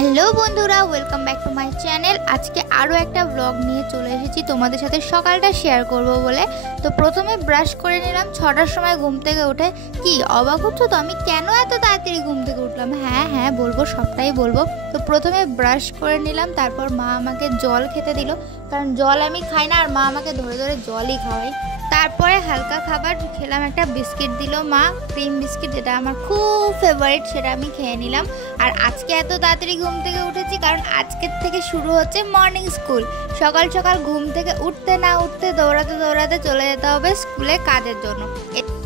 Hello বন্ধুরা, welcome back to my channel. আজকে আরও একটা ব্লগ নিয়ে চলে এসেছি তোমাদের সাথে সকালটা শেয়ার করব বলে। তো প্রথমে ব্রাশ করে নিলাম 6টার সময় ঘুম থেকে উঠে। কি অবাক হচ্ছ তো আমি কেন এত তাড়াতাড়ি ঘুম থেকে উঠলাম? হ্যাঁ বলবো, সবটাই বলবো। তো প্রথমে ব্রাশ করে নিলাম, তারপর মা আমাকে জল খেতে দিল, কারণ জল আমি খাই না আর মা আমাকে ধরে ধরে জলই খাওয়াই। তারপরে হালকা খাবার খেলাম, একটা বিস্কিট দিল মা, ক্রিম বিস্কিট, যেটা আমার খুব ফেভারিট, সেটা আমি খেয়ে নিলাম। আর আজকে এত তাড়াতাড়ি ঘুম থেকে উঠেছি কারণ আজকের থেকে শুরু হচ্ছে মর্নিং স্কুল। সকাল সকাল ঘুম থেকে উঠতে না উঠতে দৌড়াতে দৌড়াতে চলে যেতে হবে স্কুলে কাজের জন্য।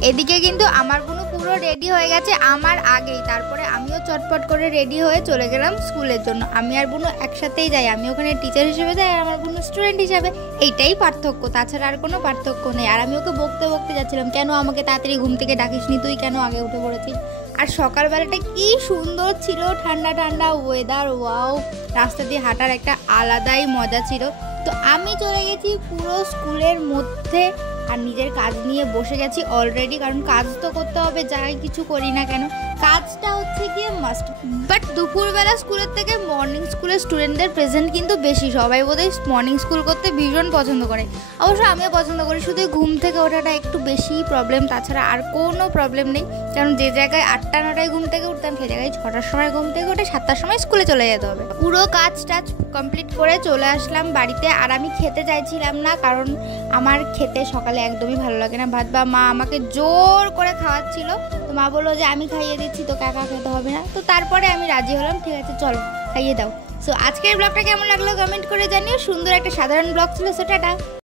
এদিকে কিন্তু আমার বোনও পুরো রেডি হয়ে গেছে আমার আগেই, তারপরে আমিও চটপট করে রেডি হয়ে চলে গেলাম স্কুলের জন্য। আমি আর বোনও একসাথেই যাই, আমি ওখানে টিচার হিসেবে যাই আর আমার বোনও স্টুডেন্ট হিসেবে। এইটাই পার্থক্য, তাছাড়া আর কোনো পার্থক্য নেই। আর আমি ওকে বকতে বকতে যাচ্ছিলাম, কেন আমাকে তাড়াতাড়ি ঘুম থেকে ডাকিসনি, তুই কেন আগে উঠে পড়েছিস। আর সকালবেলাটা কি সুন্দর ছিল, ঠান্ডা ঠান্ডা ওয়েদার, ওয়াও, রাস্তা দিয়ে হাঁটার একটা আলাদাই মজা ছিল। তো আমি চলে গেছি পুরো স্কুলের মধ্যে আর নিজের কাজ নিয়ে বসে গেছি অলরেডি, কারণ কাজ তো করতে হবে, যাই কিছু করি না কেন কাজটা হচ্ছে গিয়ে মাস্ট। বাট দুপুরবেলা স্কুলের থেকে মর্নিং স্কুলের স্টুডেন্টদের প্রেজেন্ট কিন্তু বেশি, সবাই বোধহয় মর্নিং স্কুল করতে ভীষণ পছন্দ করে। অবশ্য আমিও পছন্দ করি, শুধু ঘুম থেকে ওঠাটা একটু বেশি প্রবলেম, তাছাড়া আর কোনো প্রবলেম নেই। কারণ যে জায়গায় 8টা 9টায় ঘুম থেকে উঠতাম সেই জায়গায় 6টার সময় ঘুম থেকে উঠে 7টার সময় স্কুলে চলে যেতে হবে। পুরো কাজ টাজ কমপ্লিট করে চলে আসলাম বাড়িতে। আর আমি খেতে চাইছিলাম না, কারণ আমার খেতে সকালে একদমই ভালো লাগে না ভাত, বা মা আমাকে জোর করে খাওয়াচ্ছিল। তো মা বললো যে আমি খাইয়ে দিচ্ছি, তো একা খেতে হবে না। তো তারপরে আমি রাজি হলাম, ঠিক আছে চলো খাইয়ে দাও। সো আজকের ব্লগটা কেমন লাগলো কমেন্ট করে জানিও। সুন্দর একটা সাধারণ ব্লগ ছিল, সো টাটা।